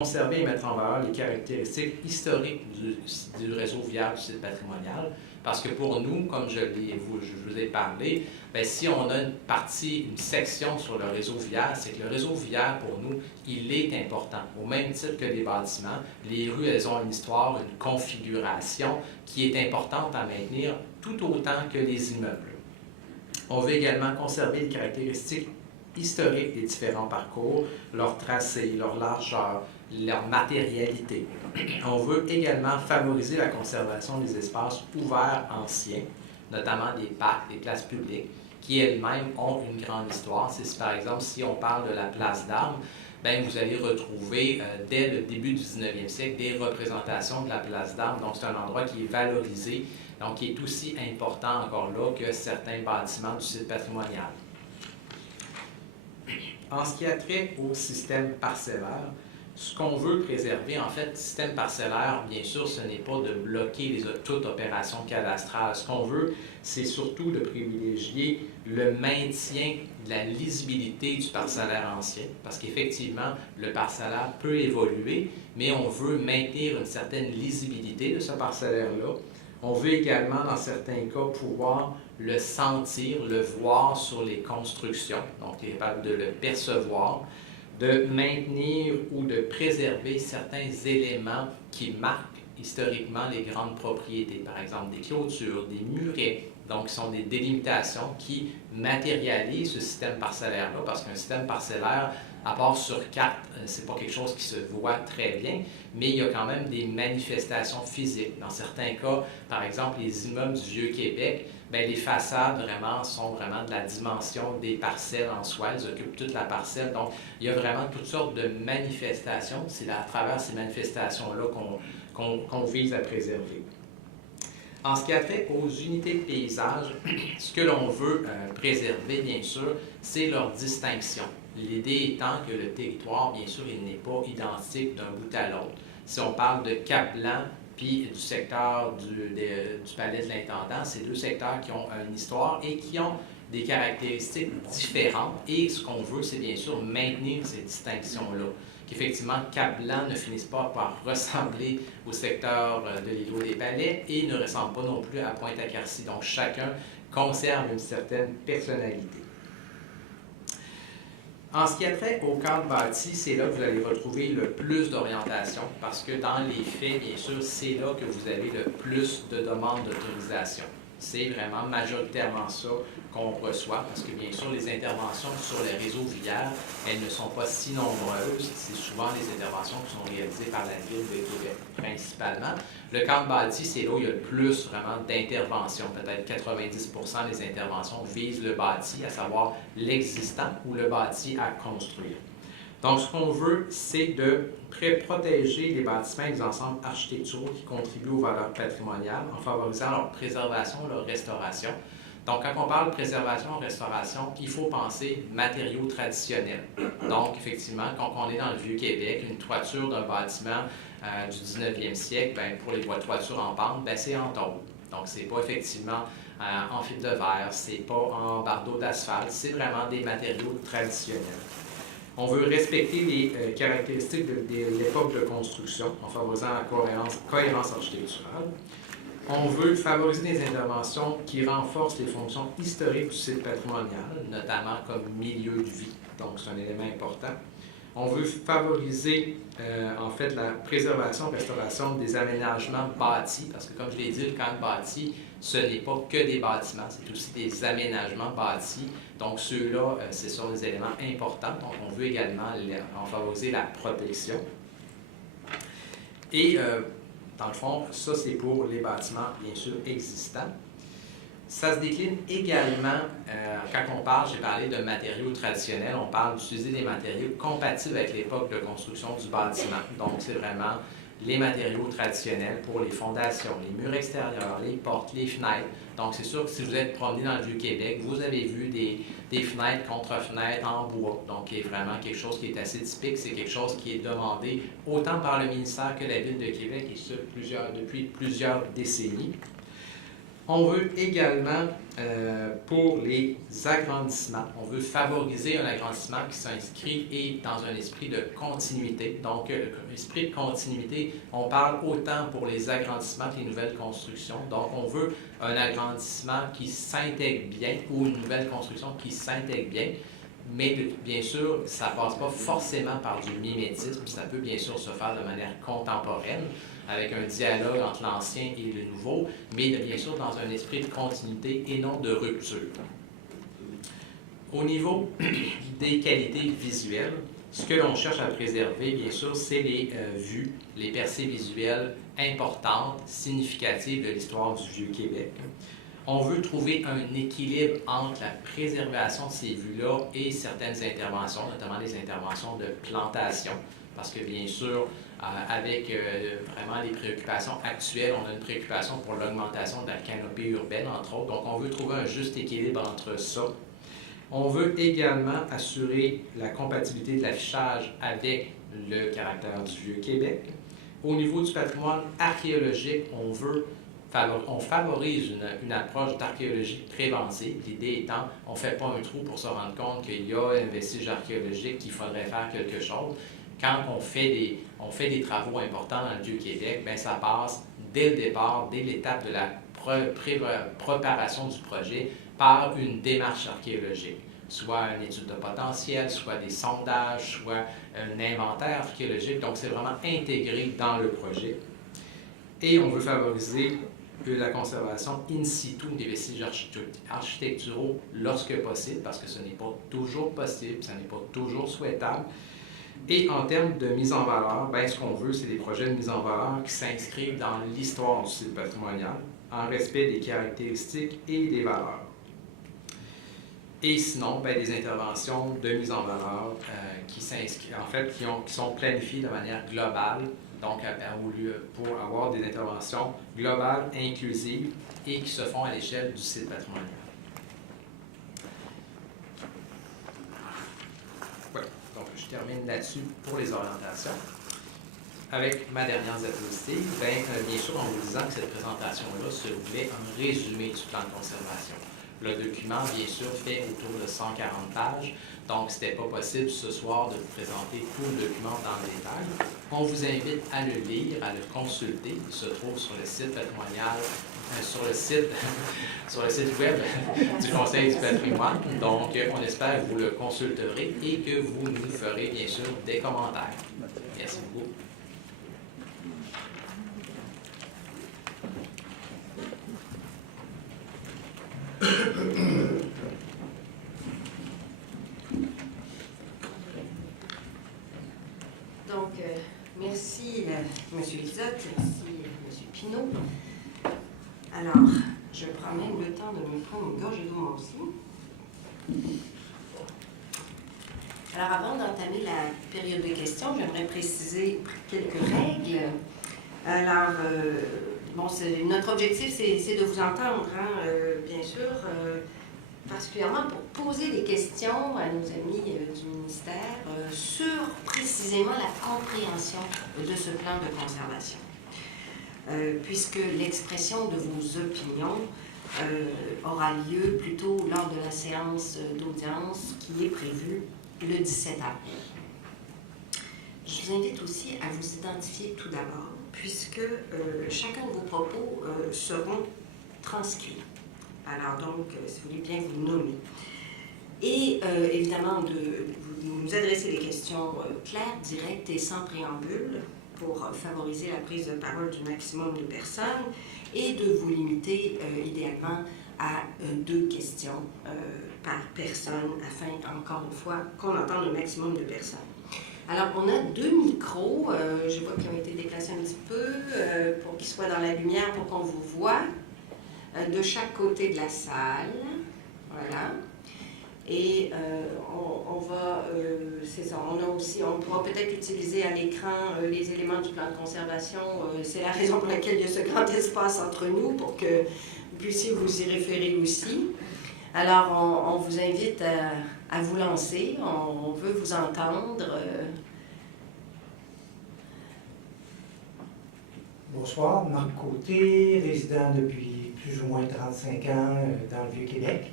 conserver et mettre en valeur les caractéristiques historiques du réseau viaire du site patrimonial. Parce que pour nous, comme je vous ai parlé, bien, si on a une section sur le réseau viaire, c'est que le réseau viaire, pour nous, il est important. Au même titre que les bâtiments, les rues, elles ont une histoire, une configuration qui est importante à maintenir tout autant que les immeubles. On veut également conserver les caractéristiques historiques des différents parcours, leur tracé, leur largeur, leur matérialité. On veut également favoriser la conservation des espaces ouverts anciens, notamment des parcs, des places publiques, qui elles-mêmes ont une grande histoire. C'est par exemple, si on parle de la place d'Armes, bien, vous allez retrouver dès le début du 19e siècle des représentations de la place d'Armes. Donc, c'est un endroit qui est valorisé, donc qui est aussi important encore là que certains bâtiments du site patrimonial. En ce qui a trait au système parcellaire, ce qu'on veut préserver, en fait, le système parcellaire, bien sûr, ce n'est pas de bloquer toute opération cadastrale. Ce qu'on veut, c'est surtout de privilégier le maintien de la lisibilité du parcellaire ancien, parce qu'effectivement, le parcellaire peut évoluer, mais on veut maintenir une certaine lisibilité de ce parcellaire-là. On veut également, dans certains cas, pouvoir le sentir, le voir sur les constructions, donc être capable de le percevoir, de maintenir ou de préserver certains éléments qui marquent historiquement les grandes propriétés, par exemple des clôtures, des murets, donc ce sont des délimitations qui matérialisent ce système parcellaire-là, parce qu'un système parcellaire, à part sur carte, ce n'est pas quelque chose qui se voit très bien, mais il y a quand même des manifestations physiques. Dans certains cas, par exemple, les immeubles du Vieux-Québec, bien, les façades sont vraiment de la dimension des parcelles en soi, elles occupent toute la parcelle, donc il y a vraiment toutes sortes de manifestations, c'est à travers ces manifestations-là qu'on vise à préserver. En ce qui a trait aux unités de paysage, ce que l'on veut préserver, bien sûr, c'est leur distinction. L'idée étant que le territoire, bien sûr, il n'est pas identique d'un bout à l'autre. Si on parle de Cap-Blanc, puis du secteur du Palais de l'Intendant, c'est deux secteurs qui ont une histoire et qui ont des caractéristiques différentes. Et ce qu'on veut, c'est bien sûr maintenir ces distinctions-là. Qu'effectivement, Cap-Blanc ne finisse pas par ressembler au secteur de l'îlot des Palais et ne ressemble pas non plus à Pointe-à-Quercy. Donc, chacun conserve une certaine personnalité. En ce qui a trait au cadre bâti, c'est là que vous allez retrouver le plus d'orientation parce que dans les faits, bien sûr, c'est là que vous avez le plus de demandes d'autorisation. C'est vraiment majoritairement ça qu'on reçoit parce que, bien sûr, les interventions sur les réseaux viaires, elles ne sont pas si nombreuses. C'est souvent les interventions qui sont réalisées par la Ville de Québec, principalement. Le cadre bâti, c'est là où il y a le plus vraiment d'interventions. Peut-être 90% des interventions visent le bâti, à savoir l'existant ou le bâti à construire. Donc, ce qu'on veut, c'est de protéger les bâtiments et les ensembles architecturaux qui contribuent aux valeurs patrimoniales en favorisant leur préservation, leur restauration. Donc, quand on parle de préservation, restauration, il faut penser matériaux traditionnels. Donc, effectivement, quand on est dans le Vieux-Québec, une toiture d'un bâtiment du 19e siècle, bien, pour les toitures en pente, bien, c'est en tôle. Donc, ce n'est pas effectivement en fibre de verre, c'est pas en bardeau d'asphalte, c'est vraiment des matériaux traditionnels. On veut respecter les caractéristiques de l'époque de construction en favorisant la cohérence architecturale. On veut favoriser des interventions qui renforcent les fonctions historiques du site patrimonial, notamment comme milieu de vie. Donc, c'est un élément important. On veut favoriser, en fait, la préservation, restauration des aménagements bâtis, parce que, comme je l'ai dit, le cadre bâti, ce n'est pas que des bâtiments, c'est aussi des aménagements bâtis. Donc, ceux-là, ce sont des éléments importants. Donc, on veut également en favoriser la protection. Et, dans le fond, ça, c'est pour les bâtiments, bien sûr, existants. Ça se décline également, quand on parle, j'ai parlé de matériaux traditionnels, on parle d'utiliser des matériaux compatibles avec l'époque de construction du bâtiment. Donc, c'est vraiment les matériaux traditionnels pour les fondations, les murs extérieurs, les portes, les fenêtres. Donc, c'est sûr que si vous êtes promené dans le Vieux-Québec, vous avez vu des fenêtres, contre-fenêtres en bois. Donc, qui est vraiment quelque chose qui est assez typique. C'est quelque chose qui est demandé autant par le ministère que la Ville de Québec et ce, depuis plusieurs décennies. On veut également, pour les agrandissements, on veut favoriser un agrandissement qui s'inscrit et dans un esprit de continuité. Donc, l'esprit de continuité, on parle autant pour les agrandissements que les nouvelles constructions. Donc, on veut un agrandissement qui s'intègre bien ou une nouvelle construction qui s'intègre bien. Mais bien sûr, ça ne passe pas forcément par du mimétisme. Ça peut bien sûr se faire de manière contemporaine, avec un dialogue entre l'ancien et le nouveau, mais bien sûr dans un esprit de continuité et non de rupture. Au niveau des qualités visuelles, ce que l'on cherche à préserver, bien sûr, c'est les vues, les percées visuelles importantes, significatives de l'histoire du Vieux-Québec. On veut trouver un équilibre entre la préservation de ces vues-là et certaines interventions, notamment les interventions de plantation, parce que bien sûr, avec vraiment les préoccupations actuelles, on a une préoccupation pour l'augmentation de la canopée urbaine, entre autres. Donc, on veut trouver un juste équilibre entre ça. On veut également assurer la compatibilité de l'affichage avec le caractère du Vieux-Québec. Au niveau du patrimoine archéologique, on favorise une approche d'archéologie préventive. L'idée étant, on ne fait pas un trou pour se rendre compte qu'il y a un vestige archéologique, qu'il faudrait faire quelque chose. Quand on fait des travaux importants dans le Vieux-Québec, bien, ça passe dès le départ, dès l'étape de la préparation du projet, par une démarche archéologique, soit une étude de potentiel, soit des sondages, soit un inventaire archéologique. Donc, c'est vraiment intégré dans le projet. Et on veut favoriser la conservation in situ des vestiges architecturaux lorsque possible, parce que ce n'est pas toujours possible, ce n'est pas toujours souhaitable. Et en termes de mise en valeur, bien, ce qu'on veut, c'est des projets de mise en valeur qui s'inscrivent dans l'histoire du site patrimonial, en respect des caractéristiques et des valeurs. Et sinon, bien, des interventions de mise en valeur qui sont planifiées de manière globale, donc pour avoir des interventions globales, inclusives et qui se font à l'échelle du site patrimonial. Voilà, donc je termine là-dessus pour les orientations. Avec ma dernière diapositive, bien sûr, en vous disant que cette présentation-là se voulait un résumé du plan de conservation. Le document, bien sûr, fait autour de 140 pages, donc ce n'était pas possible ce soir de vous présenter tout le document dans le détail. On vous invite à le lire, à le consulter. Il se trouve sur le site patrimonial, sur le site web du Conseil du patrimoine. Donc, on espère que vous le consulterez et que vous nous ferez, bien sûr, des commentaires. Merci beaucoup. Donc, merci M. Lizotte, merci M. Pinault. Alors, je prends même le temps de me prendre une gorgée d'eau moi aussi. Alors, avant d'entamer la période de questions, j'aimerais préciser quelques règles. Alors, notre objectif, c'est de vous entendre, bien sûr, particulièrement pour poser des questions à nos amis du ministère sur précisément la compréhension de ce plan de conservation. Puisque l'expression de vos opinions aura lieu plutôt lors de la séance d'audience qui est prévue le 17 avril. Je vous invite aussi à vous identifier tout d'abord, puisque chacun de vos propos seront transcrits. Alors donc, si vous voulez bien vous nommer. Et évidemment, de nous adresser des questions claires, directes et sans préambule pour favoriser la prise de parole du maximum de personnes et de vous limiter idéalement à 2 questions par personne afin, encore une fois, qu'on entende le maximum de personnes. Alors, on a 2 micros, je vois qu'ils ont été déplacés un petit peu pour qu'ils soient dans la lumière pour qu'on vous voit. De chaque côté de la salle, voilà. Et on va, c'est ça, on pourra peut-être utiliser à l'écran les éléments du plan de conservation. C'est la raison pour laquelle il y a ce grand espace entre nous, pour que vous puissiez vous y référer aussi. Alors, on vous invite à vous lancer, on veut vous entendre. Bonsoir, Marc Côté, résident depuis plus ou moins 35 ans dans le Vieux-Québec.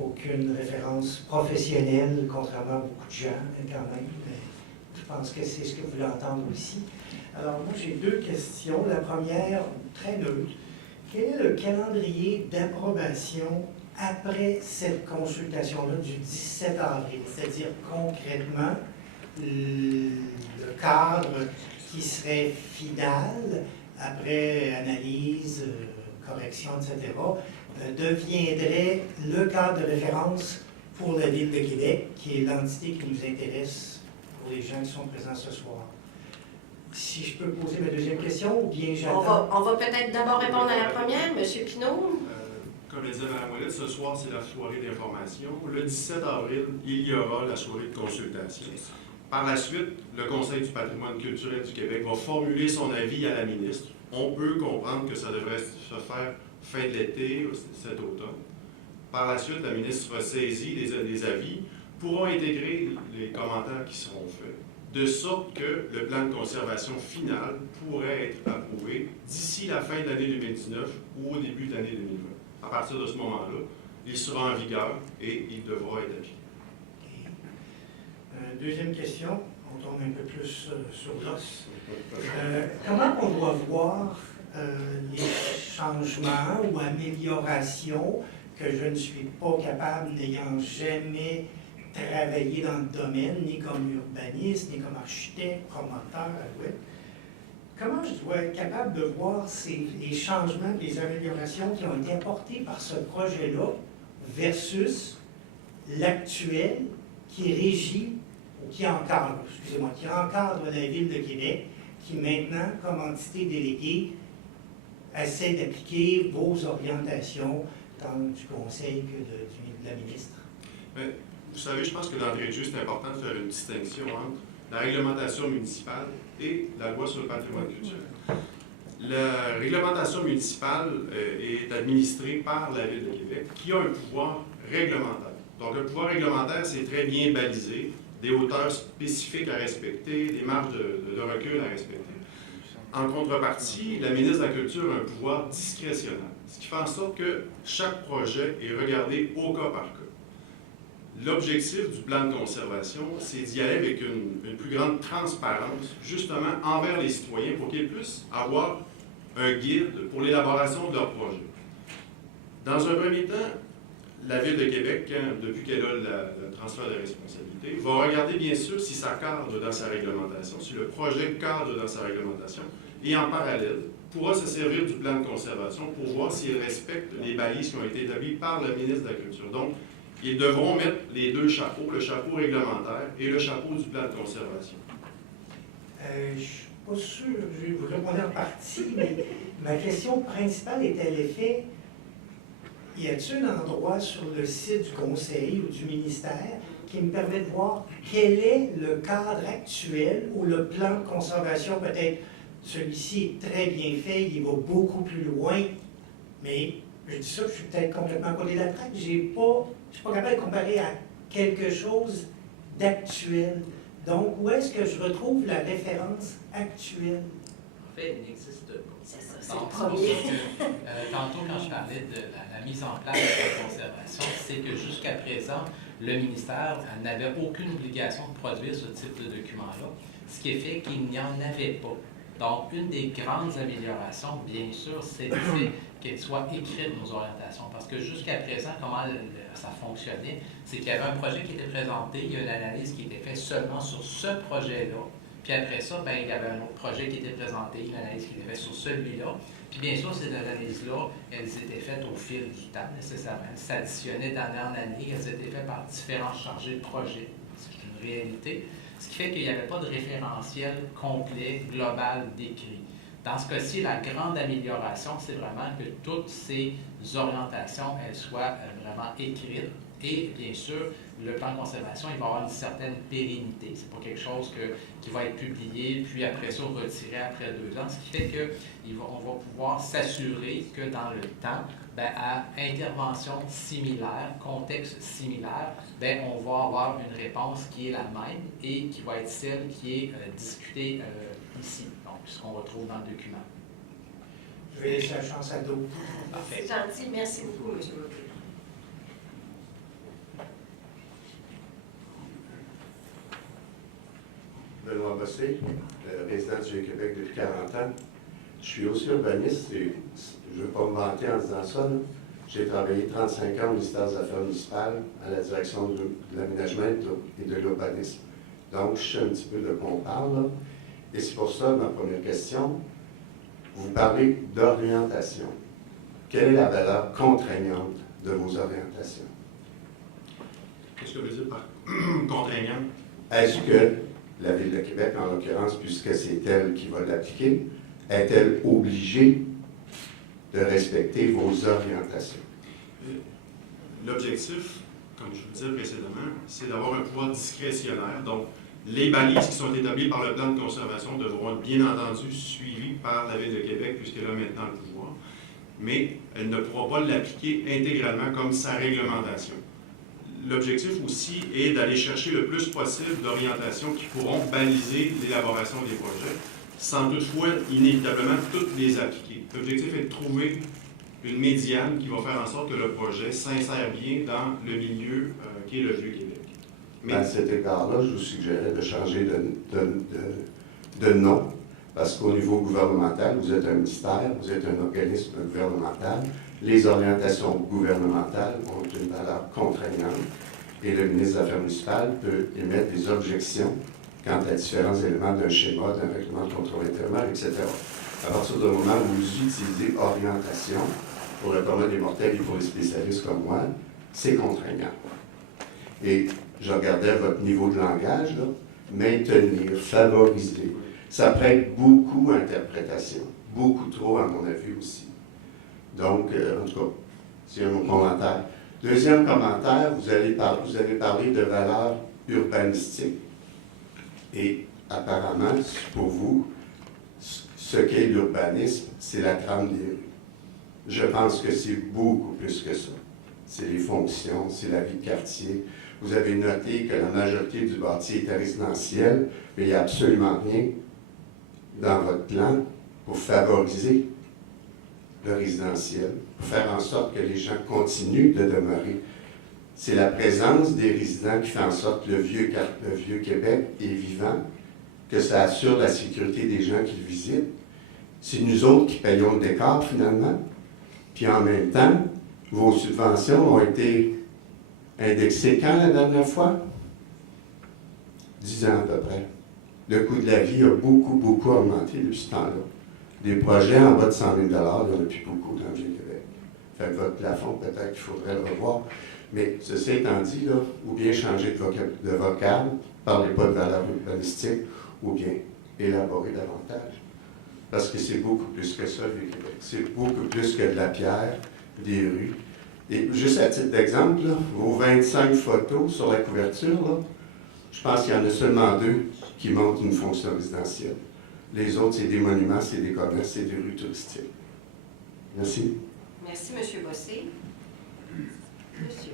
Aucune référence professionnelle, contrairement à beaucoup de gens, quand même. Mais je pense que c'est ce que vous voulez entendre aussi. Alors, moi, j'ai deux questions. La première, très neutre. Quel est le calendrier d'approbation après cette consultation-là du 17 avril? C'est-à-dire, concrètement, le cadre qui serait final, après analyse, correction, etc., deviendrait le cadre de référence pour la Ville de Québec, qui est l'entité qui nous intéresse pour les gens qui sont présents ce soir. Si je peux poser ma deuxième question, ou bien j'attends. On va peut-être d'abord répondre à la première, M. Pinault. Comme le disait Mme Ouellette, ce soir, c'est la soirée d'information. Le 17 avril, il y aura la soirée de consultation. Par la suite, le Conseil du patrimoine culturel du Québec va formuler son avis à la ministre. On peut comprendre que ça devrait se faire fin de l'été ou cet automne. Par la suite, la ministre sera saisie des avis, pourront intégrer les commentaires qui seront faits, de sorte que le plan de conservation final pourrait être approuvé d'ici la fin de l'année 2019 ou au début de l'année 2020. À partir de ce moment-là, il sera en vigueur et il devra être appliqué. Deuxième question, on tourne un peu plus sur l'os. Comment on doit voir les changements ou améliorations que je ne suis pas capable, n'ayant jamais travaillé dans le domaine, ni comme urbaniste, ni comme architecte, promoteur, comment je dois être capable de voir les changements, les améliorations qui ont été apportées par ce projet-là versus l'actuel qui régit, ou qui encadre, excusez-moi, qui encadre la Ville de Québec, qui maintenant, comme entité déléguée, essaie d'appliquer vos orientations, tant du Conseil que de la ministre? Mais, vous savez, je pense que d'entrée de jeu, c'est important de faire une distinction entre la réglementation municipale et la loi sur le patrimoine culturel. La réglementation municipale est administrée par la Ville de Québec, qui a un pouvoir réglementaire. Donc, un pouvoir réglementaire, c'est très bien balisé, des hauteurs spécifiques à respecter, des marges de recul à respecter. En contrepartie, la ministre de la Culture a un pouvoir discrétionnaire, ce qui fait en sorte que chaque projet est regardé au cas par cas. L'objectif du plan de conservation, c'est d'y aller avec une plus grande transparence, justement, envers les citoyens, pour qu'ils puissent avoir un guide pour l'élaboration de leur projet. Dans un premier temps, la Ville de Québec, depuis qu'elle a le transfert de responsabilité, va regarder bien sûr si ça cadre dans sa réglementation, si le projet cadre dans sa réglementation, et en parallèle, pourra se servir du plan de conservation pour voir s'il respecte les balises qui ont été établies par le ministre de la Culture. Donc, ils devront mettre les deux chapeaux, le chapeau réglementaire et le chapeau du plan de conservation. Je ne suis pas sûr, je vais vous répondre en partie, mais ma question principale est à l'effet, y a-t-il un endroit sur le site du Conseil ou du ministère qui me permet de voir quel est le cadre actuel ou le plan de conservation? Peut-être celui-ci est très bien fait, il va beaucoup plus loin, mais je dis ça, je suis peut-être complètement collé de la traque. Je ne suis pas capable de comparer à quelque chose d'actuel. Donc, où est-ce que je retrouve la référence actuelle? En fait, il n'existe pas. C'est ça, c'est Donc, le c'est pour premier. ça que, tantôt, quand je parlais de la mise en place de la conservation, c'est que jusqu'à présent, le ministère n'avait aucune obligation de produire ce type de document-là, ce qui est fait qu'il n'y en avait pas. Donc, une des grandes améliorations, bien sûr, c'est le fait qu'elles soient écrites, nos orientations. Parce que jusqu'à présent, comment ça fonctionnait, c'est qu'il y avait un projet qui était présenté, il y a une analyse qui était faite seulement sur ce projet-là. Puis après ça, ben, il y avait un autre projet qui était présenté, une analyse qui était faite sur celui-là. Puis bien sûr, ces analyses-là, elles étaient faites au fil du temps, nécessairement. Elles s'additionnaient d'année en année, elles étaient faites par différents chargés de projet. C'est une réalité. Ce qui fait qu'il n'y avait pas de référentiel complet, global, décrit. Dans ce cas-ci, la grande amélioration, c'est vraiment que toutes ces orientations, elles soient vraiment écrites. Et bien sûr, le plan de conservation, il va avoir une certaine pérennité. Ce n'est pas quelque chose qui va être publié, puis après ça, retiré après 2 ans. Ce qui fait qu'on va pouvoir s'assurer que dans le temps, ben, à intervention similaire, contexte similaire, ben, on va avoir une réponse qui est la même et qui va être celle qui est discutée ici, donc ce qu'on retrouve dans le document. Je vais laisser la chance à d'autres. Parfait. C'est gentil. Merci beaucoup, M. Bocquet. Benoît Bossé, résident du Vieux-Québec depuis 40 ans. Je suis aussi urbaniste et je ne veux pas me vanter en disant ça. Là. J'ai travaillé 35 ans au ministère des Affaires municipales à la direction de l'aménagement et de l'urbanisme. Donc, je sais un petit peu de quoi on parle. Là. Et c'est pour ça, ma première question, vous parlez d'orientation. Quelle est la valeur contraignante de vos orientations? Qu'est-ce que veut dire par contraignant? Est-ce que la Ville de Québec, en l'occurrence, puisque c'est elle qui va l'appliquer, est-elle obligée de respecter vos orientations? L'objectif, comme je vous le disais précédemment, c'est d'avoir un pouvoir discrétionnaire. Donc, les balises qui sont établies par le plan de conservation devront être bien entendu suivies par la Ville de Québec, puisqu'elle a maintenant le pouvoir. Mais elle ne pourra pas l'appliquer intégralement comme sa réglementation. L'objectif aussi est d'aller chercher le plus possible d'orientations qui pourront baliser l'élaboration des projets, sans toutefois inévitablement toutes les appliquer. L'objectif est de trouver une médiane qui va faire en sorte que le projet s'insère bien dans le milieu qui est le Vieux-Québec. Mais À cet égard-là, je vous suggérais de changer de nom, parce qu'au niveau gouvernemental, vous êtes un ministère, vous êtes un organisme gouvernemental. Les orientations gouvernementales ont une valeur contraignante et le ministre des Affaires municipales peut émettre des objections quant à différents éléments d'un schéma, d'un règlement de contrôle intérimaire, etc. À partir du moment où vous utilisez orientation, pour le commun des mortels et pour les spécialistes comme moi, c'est contraignant. Et je regardais votre niveau de langage, là, maintenir, favoriser, ça prête beaucoup à interprétation, beaucoup trop à mon avis aussi. Donc, en tout cas, c'est mon commentaire. Deuxième commentaire, vous avez parlé de valeurs urbanistiques. Et apparemment, pour vous, ce qu'est l'urbanisme, c'est la trame des rues. Je pense que c'est beaucoup plus que ça. C'est les fonctions, c'est la vie de quartier. Vous avez noté que la majorité du bâti est résidentiel, mais il n'y a absolument rien dans votre plan pour favoriser le résidentiel, pour faire en sorte que les gens continuent de demeurer. C'est la présence des résidents qui fait en sorte que le vieux Québec est vivant, que ça assure la sécurité des gens qui le visitent. C'est nous autres qui payons le décor finalement. Puis en même temps, vos subventions ont été indexées quand la dernière fois? 10 ans à peu près. Le coût de la vie a beaucoup, beaucoup augmenté depuis ce temps-là. Des projets en bas de 100 000 $, il n'y en a plus beaucoup dans le Vieux-Québec. Fait que votre plafond, peut-être qu'il faudrait le revoir. Mais ceci étant dit, là, ou bien changer de vocable, parlez pas de valeur urbanistique, ou bien élaborer davantage. Parce que c'est beaucoup plus que ça, le Vieux-Québec. C'est beaucoup plus que de la pierre, des rues. Et juste à titre d'exemple, là, vos 25 photos sur la couverture, là, je pense qu'il y en a seulement 2 qui montrent une fonction résidentielle. Les autres, c'est des monuments, c'est des commerces, c'est des rues touristiques. Merci. Merci, M. Bossé. Monsieur.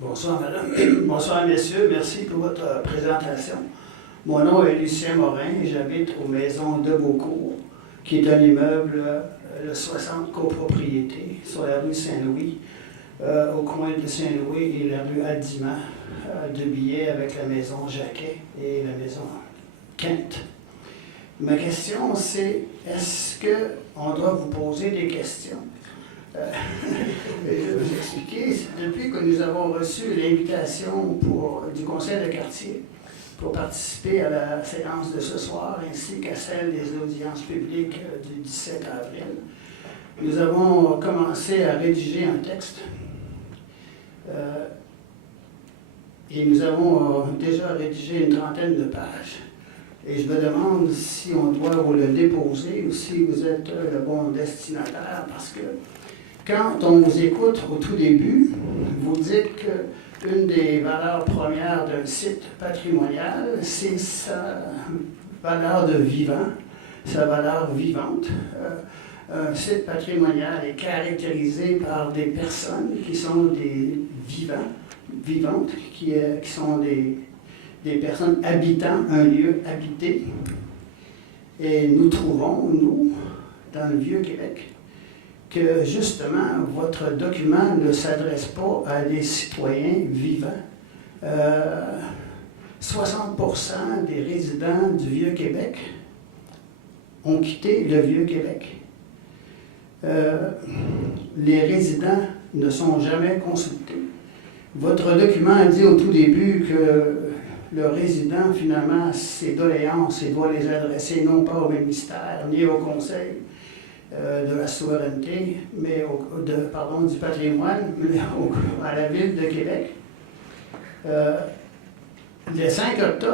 Bonsoir, madame. Bonsoir, messieurs. Merci pour votre présentation. Mon nom est Lucien Morin et j'habite aux Maisons de Beaucourt, qui est un immeuble de 60 copropriétés sur la rue Saint-Louis, au coin de Saint-Louis et la rue Aldima, de billets avec la maison Jacquet et la maison Kent. Ma question, c'est est-ce qu'on doit vous poser des questions? Je vais vous expliquer. Depuis que nous avons reçu l'invitation du conseil de quartier pour participer à la séance de ce soir, ainsi qu'à celle des audiences publiques du 17 avril, nous avons commencé à rédiger un texte. Et nous avons déjà rédigé une trentaine de pages. Et je me demande si on doit vous le déposer ou si vous êtes le bon destinataire, parce que quand on vous écoute au tout début, vous dites qu'une des valeurs premières d'un site patrimonial, c'est sa valeur de vivant, sa valeur vivante. Un site patrimonial est caractérisé par des personnes qui sont des vivantes, qui sont des personnes habitant un lieu habité. Et nous trouvons, nous, dans le Vieux-Québec, que justement, votre document ne s'adresse pas à des citoyens vivants. 60% des résidents du Vieux-Québec ont quitté le Vieux-Québec. Les résidents ne sont jamais consultés. Votre document dit au tout début que le résident, finalement, ses doléances, il doit les adresser non pas au ministère, ni au Conseil de la souveraineté, mais du patrimoine, mais à la Ville de Québec. Le 5 octobre,